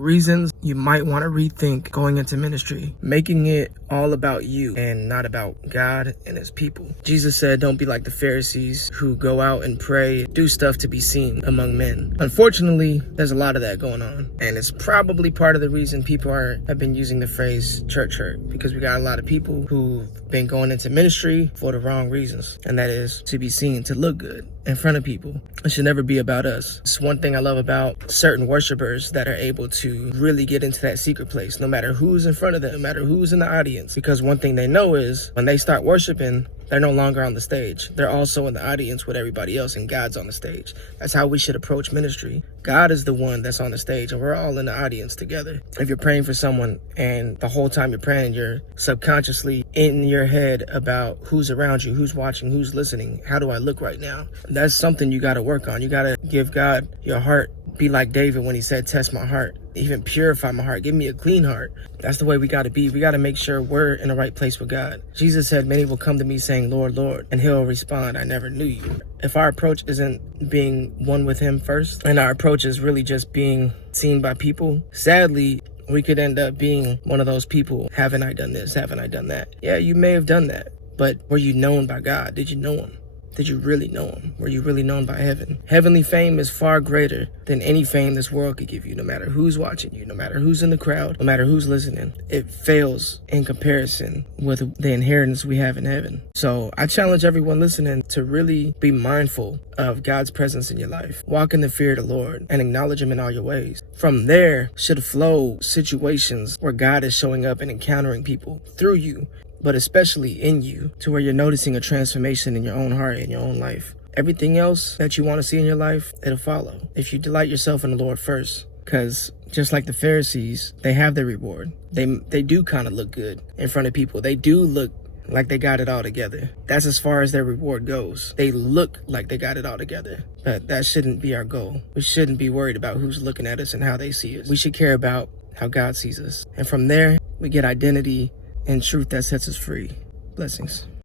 reasons you might want to rethink going into ministry, making it all about you and not about God and his people. Jesus said, don't be like the Pharisees who go out and pray, do stuff to be seen among men. Unfortunately, there's a lot of that going on. And it's probably part of the reason people have been using the phrase church hurt, because we got a lot of people who've been going into ministry for the wrong reasons. And that is to be seen, to look good in front of people. It should never be about us. It's one thing I love about certain worshipers that are able to really get into that secret place, no matter who's in front of them, no matter who's in the audience. Because one thing they know is when they start worshiping, they're no longer on the stage. They're also in the audience with everybody else, and God's on the stage. That's how we should approach ministry. God is the one that's on the stage, and we're all in the audience together. If you're praying for someone and the whole time you're praying, you're subconsciously in your head about who's around you, who's watching, who's listening, how do I look right now? That's something you got to work on. You got to give God your heart. Be like David when he said, test my heart, even purify my heart, give me a clean heart. That's the way we got to be. We got to make sure we're in the right place with God. Jesus said, many will come to me saying, Lord, Lord, and he'll respond, I never knew you. If our approach isn't being one with him first, and our approach is really just being seen by people, sadly, we could end up being one of those people. Haven't I done this? Haven't I done that? Yeah, you may have done that, but were you known by God? Did you know him? Did you really know him? Were you really known by heaven? Heavenly fame is far greater than any fame this world could give you, no matter who's watching you, no matter who's in the crowd, no matter who's listening. It fails in comparison with the inheritance we have in heaven. So I challenge everyone listening to really be mindful of God's presence in your life. Walk in the fear of the Lord and acknowledge him in all your ways. From there should flow situations where God is showing up and encountering people through you, but especially in you, to where you're noticing a transformation in your own heart, in your own life. Everything else that you want to see in your life, it'll follow. If you delight yourself in the Lord first, because just like the Pharisees, they have their reward. They do kind of look good in front of people. They do look like they got it all together. That's as far as their reward goes. They look like they got it all together, but that shouldn't be our goal. We shouldn't be worried about who's looking at us and how they see us. We should care about how God sees us. And from there, we get identity and truth that sets us free. Blessings.